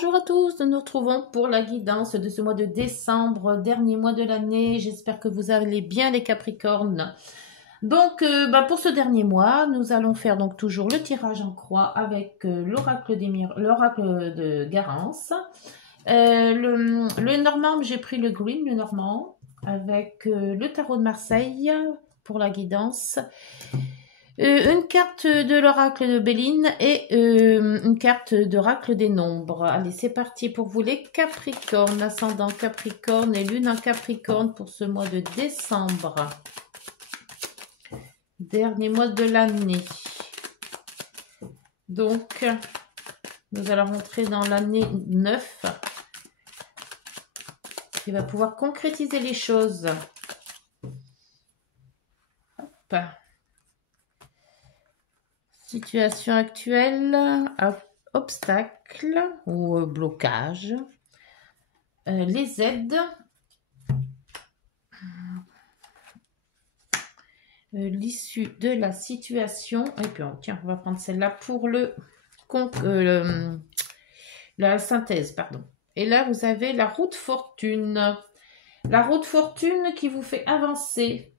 Bonjour à tous, nous nous retrouvons pour la guidance de ce mois de décembre, dernier mois de l'année. J'espère que vous allez bien les Capricornes. Donc pour ce dernier mois, nous allons faire donc toujours le tirage en croix avec l'oracle de Garance. Le normand, j'ai pris le green, le normand, avec le tarot de Marseille pour la guidance. Une carte de l'oracle de Béline et une carte d'oracle des nombres. Allez, c'est parti pour vous les Capricornes, ascendant Capricorne et lune en Capricorne pour ce mois de décembre. Dernier mois de l'année. Donc, nous allons rentrer dans l'année 9 qui va pouvoir concrétiser les choses. Hop. Situation actuelle, obstacle ou blocage, les aides, l'issue de la situation, et puis tiens, on va prendre celle-là pour la synthèse, pardon. Et là, vous avez la route fortune. La route fortune qui vous fait avancer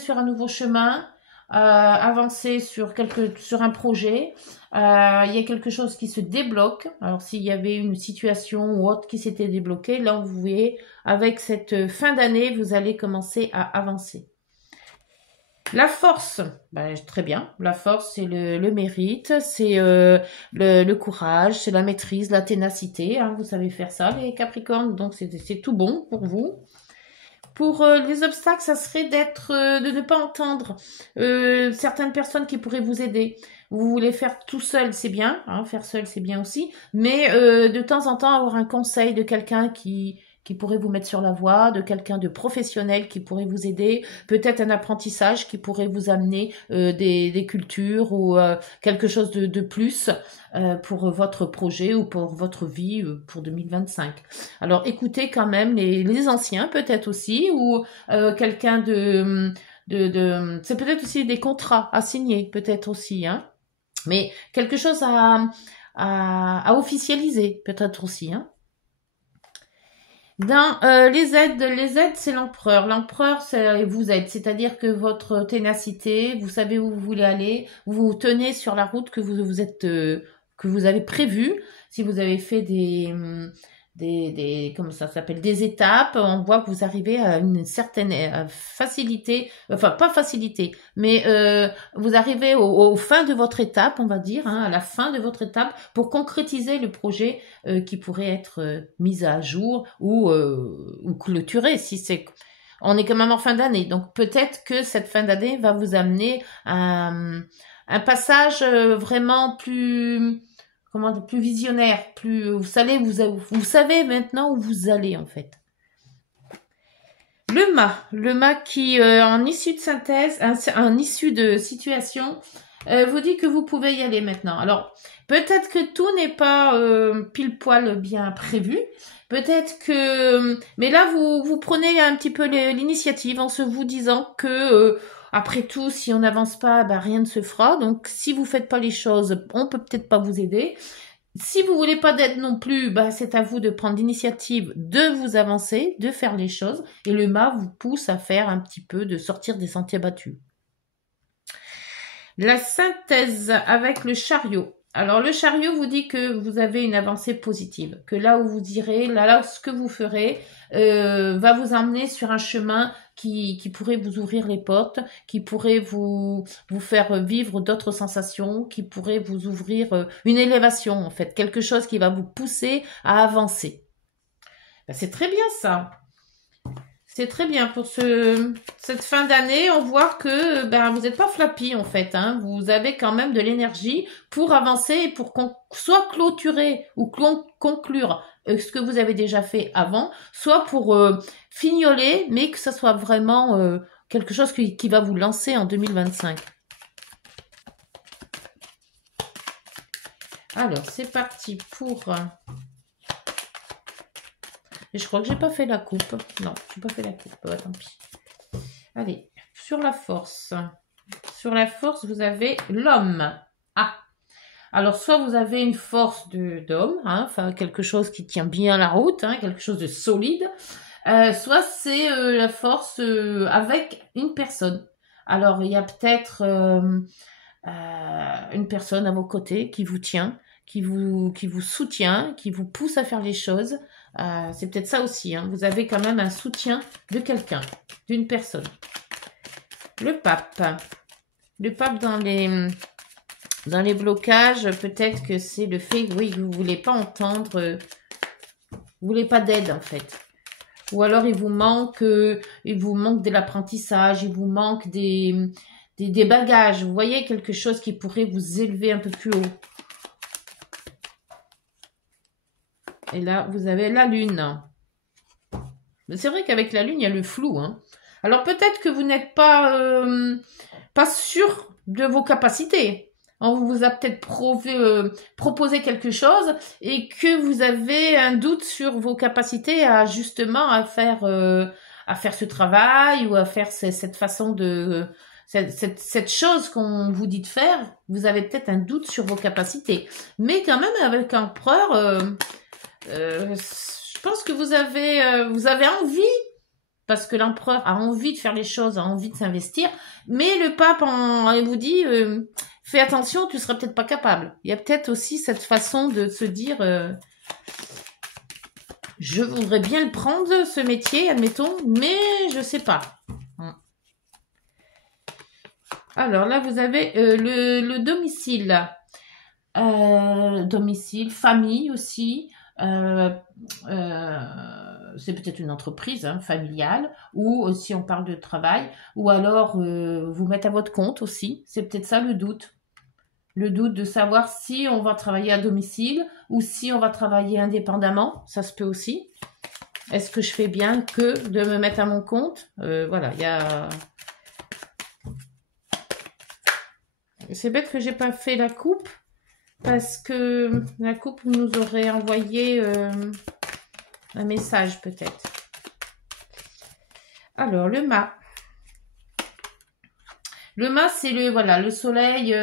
sur un nouveau chemin, avancer sur un projet. Il y a quelque chose qui se débloque. Alors s'il y avait une situation ou autre qui s'était débloquée, là vous voyez, avec cette fin d'année, vous allez commencer à avancer. La force, très bien. La force, c'est le mérite, c'est le courage, c'est la maîtrise, la ténacité. Hein, vous savez faire ça, les Capricornes, donc c'est tout bon pour vous. Pour les obstacles, ça serait de ne pas entendre certaines personnes qui pourraient vous aider. Vous voulez faire tout seul, c'est bien, hein, faire seul, c'est bien aussi, mais de temps en temps avoir un conseil de quelqu'un qui pourrait vous mettre sur la voie, de quelqu'un de professionnel qui pourrait vous aider, peut-être un apprentissage qui pourrait vous amener des cultures ou quelque chose de plus pour votre projet ou pour votre vie pour 2025. Alors écoutez quand même les anciens peut-être aussi ou quelqu'un c'est peut-être aussi des contrats à signer peut-être aussi, hein, mais quelque chose à officialiser peut-être aussi, hein. Dans les aides, c'est l'empereur. L'empereur, vous aide, c'est-à-dire que votre ténacité, vous savez où vous voulez aller, vous vous tenez sur la route que que vous avez prévue. Si vous avez fait comment ça s'appelle, des étapes, on voit que vous arrivez à une certaine facilité, enfin pas facilité, mais vous arrivez au fin de votre étape, on va dire, hein, à la fin de votre étape pour concrétiser le projet qui pourrait être mis à jour ou clôturé si c'est. On est quand même en fin d'année, donc peut-être que cette fin d'année va vous amener à un passage vraiment plus visionnaire, plus vous savez maintenant où vous allez en fait. Le mât qui en issue de synthèse, en issue de situation, vous dit que vous pouvez y aller maintenant. Alors peut-être que tout n'est pas pile poil bien prévu. Peut-être que, mais là vous prenez un petit peu l'initiative en vous disant que après tout, si on n'avance pas, rien ne se fera. Donc si vous faites pas les choses, on peut peut-être pas vous aider. Si vous voulez pas d'aide non plus, c'est à vous de prendre l'initiative de vous avancer, de faire les choses. Et le mât vous pousse à faire un petit peu, de sortir des sentiers battus. La synthèse avec le chariot. Alors le chariot vous dit que vous avez une avancée positive, que là où vous irez, là ce que vous ferez va vous emmener sur un chemin qui pourrait vous ouvrir les portes, qui pourrait vous faire vivre d'autres sensations, qui pourrait vous ouvrir une élévation en fait, quelque chose qui va vous pousser à avancer. C'est très bien ça. C'est très bien pour cette fin d'année. On voit que vous n'êtes pas flappy en fait, hein. Vous avez quand même de l'énergie pour avancer et pour soit clôturer ou conclure ce que vous avez déjà fait avant, soit pour fignoler, mais que ce soit vraiment quelque chose qui va vous lancer en 2025. Alors, c'est parti pour... Et je crois que j'ai pas fait la coupe. Non, j'ai pas fait la coupe. Tant pis. Allez, sur la force. Sur la force, vous avez l'homme. Ah, Alors, soit vous avez une force d'homme, hein, enfin quelque chose qui tient bien la route, hein, quelque chose de solide, soit c'est la force avec une personne. Alors, il y a peut-être une personne à vos côtés qui vous tient, qui vous soutient, qui vous pousse à faire les choses. C'est peut-être ça aussi, hein. Vous avez quand même un soutien de quelqu'un, d'une personne. Le pape. Le pape dans les blocages, peut-être que c'est le fait oui, que vous ne voulez pas entendre, vous voulez pas d'aide en fait. Ou alors il vous manque de l'apprentissage, il vous manque des bagages. Vous voyez quelque chose qui pourrait vous élever un peu plus haut. Et là, vous avez la lune. C'est vrai qu'avec la lune, il y a le flou, hein. Alors peut-être que vous n'êtes pas sûr de vos capacités. On vous a peut-être proposé quelque chose et que vous avez un doute sur vos capacités à justement à faire ce travail ou à faire cette façon de cette chose qu'on vous dit de faire. Vous avez peut-être un doute sur vos capacités, mais quand même avec l'empereur, je pense que vous avez envie. Parce que l'empereur a envie de faire les choses, a envie de s'investir, mais le pape vous dit fais attention, tu seras peut-être pas capable. Il y a peut-être aussi cette façon de se dire je voudrais bien le prendre ce métier, admettons, mais je sais pas. Alors là, vous avez le domicile, famille aussi. C'est peut-être une entreprise hein, familiale ou si on parle de travail ou alors vous mettre à votre compte aussi, c'est peut-être ça le doute de savoir si on va travailler à domicile ou si on va travailler indépendamment, ça se peut aussi. Est-ce que je fais bien que de me mettre à mon compte? Voilà, il y a... C'est bête que j'ai pas fait la coupe parce que la coupe nous aurait envoyé un message peut-être. Alors, le mât. Le mât, c'est le soleil.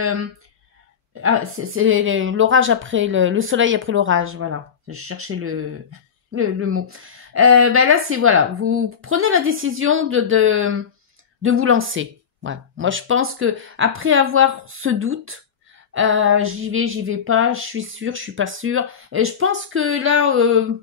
C'est l'orage après le soleil après l'orage. Voilà. Je cherchais le mot. Là, c'est voilà. Vous prenez la décision de vous lancer. Voilà. Moi, je pense que après avoir ce doute, j'y vais pas, je suis sûre, je suis pas sûre. Et je pense que là,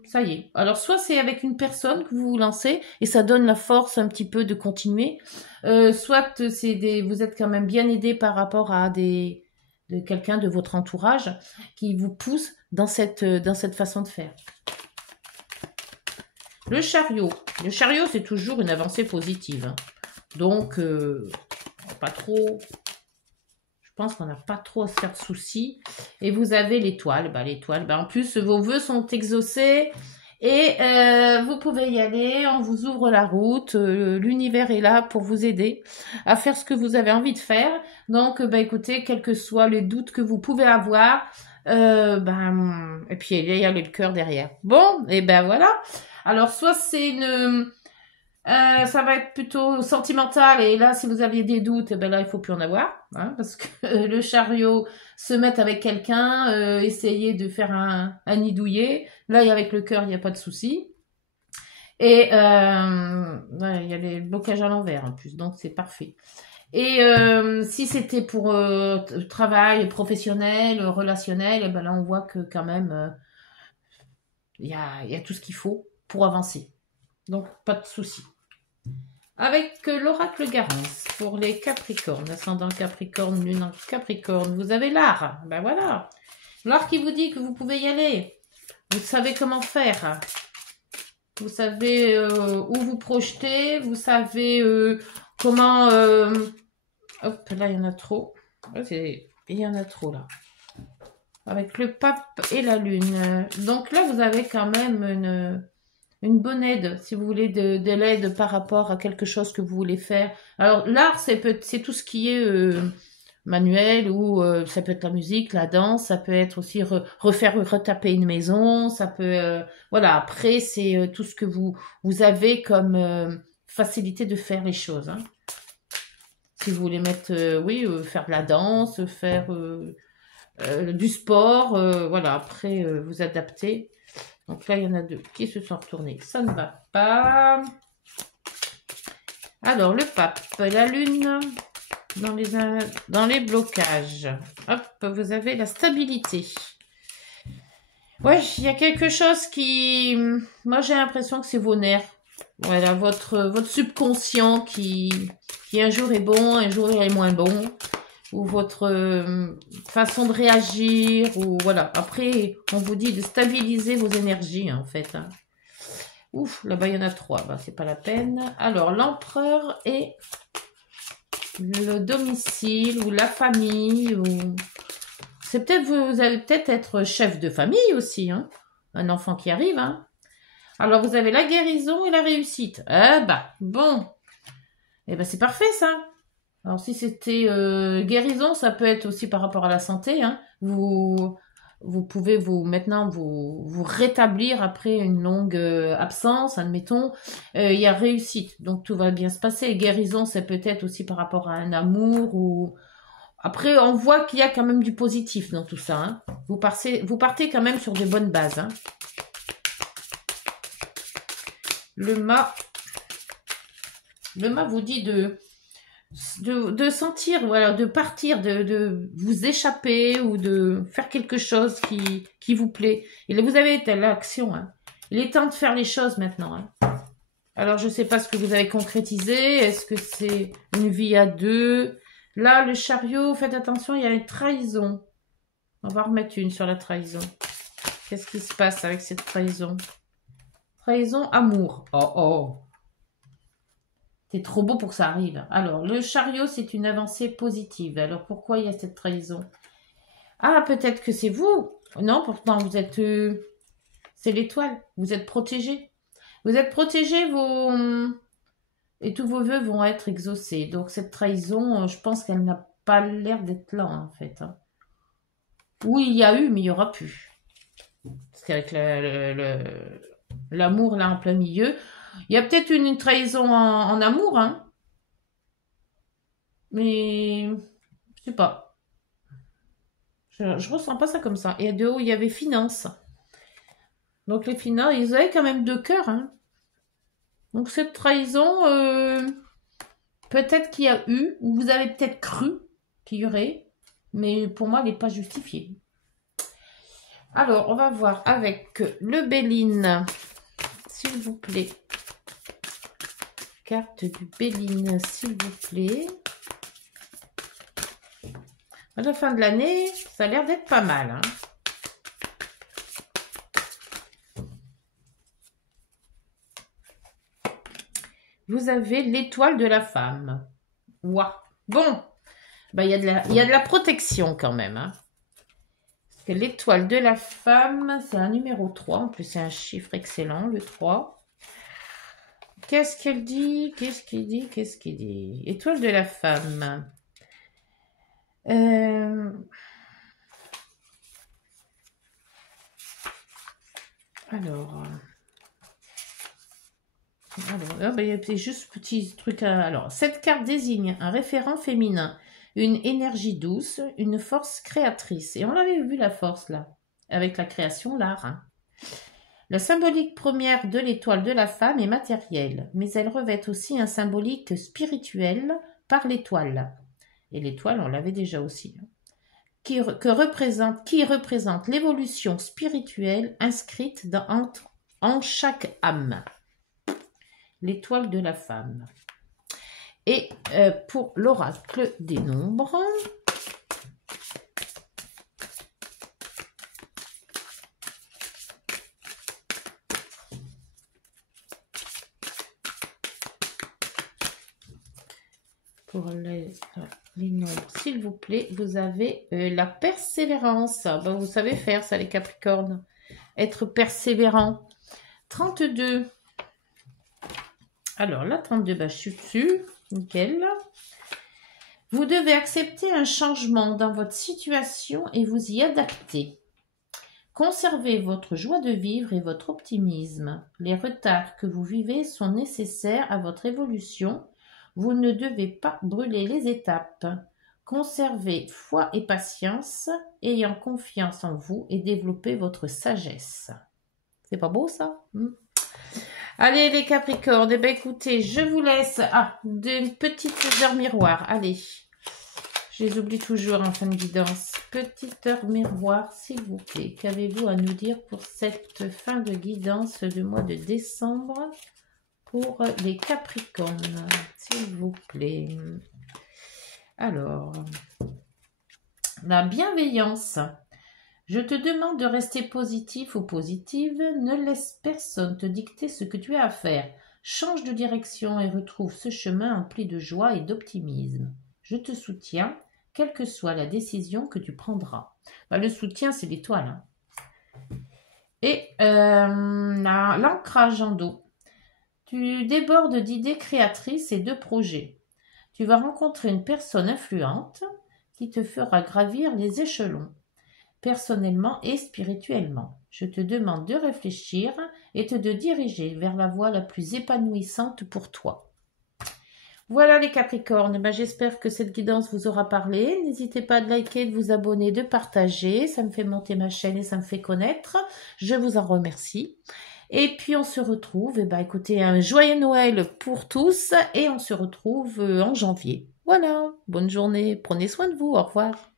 ça y est. Alors, soit c'est avec une personne que vous vous lancez et ça donne la force un petit peu de continuer, soit vous êtes quand même bien aidé par rapport à de quelqu'un de votre entourage qui vous pousse dans cette façon de faire. Le chariot. Le chariot, c'est toujours une avancée positive. Hein. Donc, pas trop... Je pense qu'on n'a pas trop à se faire de soucis. Et vous avez l'étoile. L'étoile, en plus, vos vœux sont exaucés. Et vous pouvez y aller. On vous ouvre la route. L'univers est là pour vous aider à faire ce que vous avez envie de faire. Donc, écoutez, quels que soient les doutes que vous pouvez avoir. Et puis, il y a le cœur derrière. Bon, et voilà. Alors, soit c'est ça va être plutôt sentimental et là si vous aviez des doutes là il faut plus en avoir hein, parce que le chariot se mettre avec quelqu'un essayer de faire un nid douillet là avec le cœur il n'y a pas de souci et il y a les blocages à l'envers en plus donc c'est parfait et si c'était pour travail professionnel relationnel et là on voit que quand même il y a tout ce qu'il faut pour avancer donc pas de souci. Avec l'oracle Garance pour les Capricornes, ascendant Capricorne, lune en Capricorne, vous avez l'art. Voilà. L'art qui vous dit que vous pouvez y aller. Vous savez comment faire. Vous savez où vous projeter. Vous savez comment... Hop, là, il y en a trop. Il y en a trop, là. Avec le pape et la lune. Donc là, vous avez quand même une bonne aide, si vous voulez, de l'aide par rapport à quelque chose que vous voulez faire. Alors, l'art, c'est tout ce qui est manuel, ou ça peut être la musique, la danse, ça peut être aussi retaper une maison, ça peut... voilà, après, c'est tout ce que vous avez comme facilité de faire les choses. Hein. Si vous voulez mettre, faire de la danse, faire... du sport, voilà, après vous adaptez. Donc là, il y en a deux qui se sont retournés, ça ne va pas. Alors, le pape, la lune dans les blocages. Hop, vous avez la stabilité. Ouais, il y a quelque chose qui... Moi, j'ai l'impression que c'est vos nerfs. Voilà, votre subconscient qui un jour est bon, un jour est moins bon. Ou votre façon de réagir. Ou voilà. Après, on vous dit de stabiliser vos énergies, hein, en fait. Hein. Ouf, là-bas, il y en a 3. Bah, c'est pas la peine. Alors, l'empereur et le domicile ou la famille. Ou... C'est peut-être, vous allez peut-être être chef de famille aussi. Hein. Un enfant qui arrive, hein. Alors, vous avez la guérison et la réussite. Ah bah, bon. Eh ben, c'est parfait, ça. Alors, si c'était guérison, ça peut être aussi par rapport à la santé. Hein. Vous pouvez maintenant vous rétablir après une longue absence, admettons. Il y a réussite, donc tout va bien se passer. Guérison, c'est peut-être aussi par rapport à un amour ou... Après, on voit qu'il y a quand même du positif dans tout ça. Hein. Vous partez quand même sur de bonnes bases. Hein. Le mât vous dit de sentir, voilà, de partir, de vous échapper ou de faire quelque chose qui vous plaît. Et là, vous avez l'action. Hein. Il est temps de faire les choses maintenant. Hein. Alors, je ne sais pas ce que vous avez concrétisé. Est-ce que c'est une vie à deux? Là, le chariot, faites attention, il y a une trahison. On va remettre une sur la trahison. Qu'est-ce qui se passe avec cette trahison? Trahison, amour. Oh, oh. C'est trop beau pour que ça arrive. Alors, le chariot, c'est une avancée positive. Alors, pourquoi il y a cette trahison? Ah, peut-être que c'est vous. Non, pourtant, vous êtes... c'est l'étoile. Vous êtes protégé. Vous êtes protégé, et tous vos vœux vont être exaucés. Donc, cette trahison, je pense qu'elle n'a pas l'air d'être là, en fait. Hein. Oui, il y a eu, mais il n'y aura plus. Parce qu'avec l'amour, là, en plein milieu... Il y a peut-être une trahison en amour, hein. Mais je sais pas. Je ressens pas ça comme ça. Et de haut, il y avait finance. Donc les finances, ils avaient quand même deux cœurs, hein. Donc cette trahison, peut-être qu'il y a eu, ou vous avez peut-être cru qu'il y aurait, mais pour moi, elle n'est pas justifiée. Alors, on va voir avec le Béline, s'il vous plaît. Carte du Béline, s'il vous plaît. À la fin de l'année, ça a l'air d'être pas mal. Hein. Vous avez l'étoile de la femme. Waouh. Bon, bah, il y a de la protection quand même. Hein. Parce que l'étoile de la femme, c'est un numéro 3. En plus, c'est un chiffre excellent, le 3. Qu'est-ce qu'elle dit? Qu'est-ce qu'il dit? Qu'est-ce qu'il dit? Étoile de la femme. Alors, il y a juste petit truc à... Alors, cette carte désigne un référent féminin, une énergie douce, une force créatrice. Et on l'avait vu la force là, avec la création, l'art. Hein. La symbolique première de l'étoile de la femme est matérielle, mais elle revêt aussi un symbolique spirituel par l'étoile. Et l'étoile, on l'avait déjà aussi. Hein. Qui représente l'évolution spirituelle inscrite en chaque âme. L'étoile de la femme. Et pour l'oracle des nombres, pour les nombres, s'il vous plaît, vous avez la persévérance. Ben, vous savez faire ça, les Capricornes. Être persévérant. 32. Alors, la 32, bah, je suis dessus. Nickel. Vous devez accepter un changement dans votre situation et vous y adapter. Conservez votre joie de vivre et votre optimisme. Les retards que vous vivez sont nécessaires à votre évolution. Vous ne devez pas brûler les étapes. Conservez foi et patience, ayant confiance en vous et développez votre sagesse. C'est pas beau ça? Allez les Capricornes, eh bien, écoutez, je vous laisse. Ah, d'une petite heure miroir. Allez, je les oublie toujours en fin de guidance. Petite heure miroir, s'il vous plaît. Qu'avez-vous à nous dire pour cette fin de guidance du mois de décembre pour les Capricornes, s'il vous plaît? Alors, la bienveillance. Je te demande de rester positif ou positive. Ne laisse personne te dicter ce que tu as à faire. Change de direction et retrouve ce chemin empli de joie et d'optimisme. Je te soutiens, quelle que soit la décision que tu prendras. Le soutien, c'est l'étoile. Hein. Et l'ancrage en dos. Tu débordes d'idées créatrices et de projets. Tu vas rencontrer une personne influente qui te fera gravir les échelons, personnellement et spirituellement. Je te demande de réfléchir et de diriger vers la voie la plus épanouissante pour toi. Voilà les Capricornes, j'espère que cette guidance vous aura parlé. N'hésitez pas à liker, de vous abonner, de partager. Ça me fait monter ma chaîne et ça me fait connaître. Je vous en remercie. Et puis on se retrouve, écoutez, un joyeux Noël pour tous et on se retrouve en janvier. Voilà, bonne journée, prenez soin de vous, au revoir.